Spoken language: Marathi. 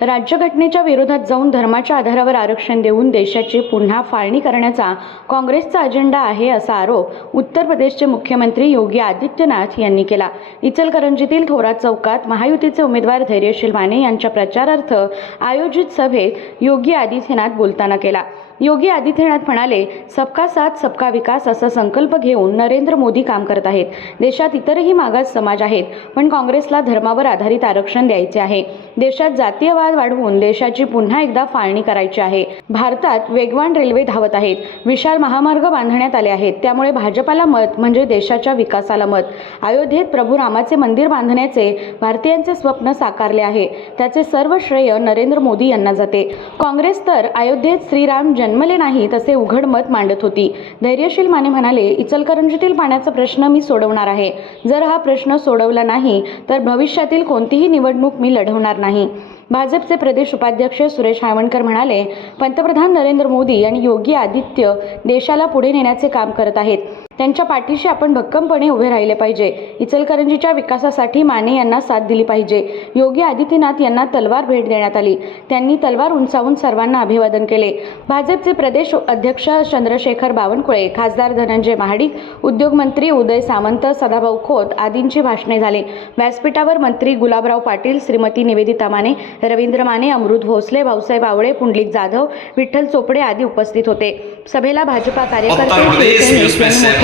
राज्यघटनेच्या विरोधात जाऊन धर्माच्या आधारावर आरक्षण देऊन देशाची पुन्हा फाळणी करण्याचा काँग्रेसचा अजेंडा आहे असा आरोप उत्तर प्रदेशचे मुख्यमंत्री योगी आदित्यनाथ यांनी केला. इचलकरंजीतील थोरात चौकात महायुतीचे उमेदवार धैर्यशील माने यांच्या प्रचारार्थ आयोजित सभेत योगी आदित्यनाथ बोलताना केला. योगी आदित्यनाथ म्हणाले सबका साथ सबका विकास असा संकल्प घेऊन नरेंद्र मोदी काम करत आहेत. देशात इतरही मागास समाज आहेत पण काँग्रेसला धर्मावर आधारित आरक्षण द्यायचे आहे. देशात जातीयवाद वाढवून देशाची पुन्हा एकदा फाळणी करायची आहे. भारतात वेगवान रेल्वे धावत आहेत. विशाल महामार्ग बांधण्यात आले आहेत. त्यामुळे भाजपाला मत म्हणजे देशाच्या विकासाला मत. अयोध्येत प्रभू रामाचे मंदिर बांधण्याचे भारतीयांचे स्वप्न साकारले आहे. त्याचे सर्व श्रेय नरेंद्र मोदी यांना जाते. काँग्रेस तर अयोध्येत श्रीराम जन्मले नाहीत असे उघड मत मांडत होती. धैर्यशील माने म्हणाले इचलकरंजीतील पाण्याचा प्रश्न मी सोडवणार आहे. जर हा प्रश्न सोडवला नाही तर भविष्यातील कोणतीही निवडणूक मी लढवणार नाही. भाजपचे प्रदेश उपाध्यक्ष सुरेश हायवणकर म्हणाले पंतप्रधान नरेंद्र मोदी आणि योगी आदित्य देशाला पुढे नेण्याचे काम करत आहेत. त्यांच्या पाठीशी आपण भक्कमपणे उभे राहिले पाहिजे. इचलकरंजीच्या विकासासाठी माने यांना साथ दिली पाहिजे. योगी आदित्यनाथ यांना तलवार भेट देण्यात आली. त्यांनी तलवार उंचावून सर्वांना अभिवादन केले. भाजपचे प्रदेश अध्यक्ष चंद्रशेखर बावनकुळे खासदार धनंजय महाडिक उद्योगमंत्री उदय सामंत सदाभाऊ खोत आदींची भाषणे झाली. व्यासपीठावर मंत्री गुलाबराव पाटील श्रीमती निवेदिता माने रवींद्र माने अमृत भोसले भाऊसाहेब आवळे पुंडलिक जाधव विठ्ठल चोपडे आदी उपस्थित होते. सभेला भाजपा कार्यकर्ते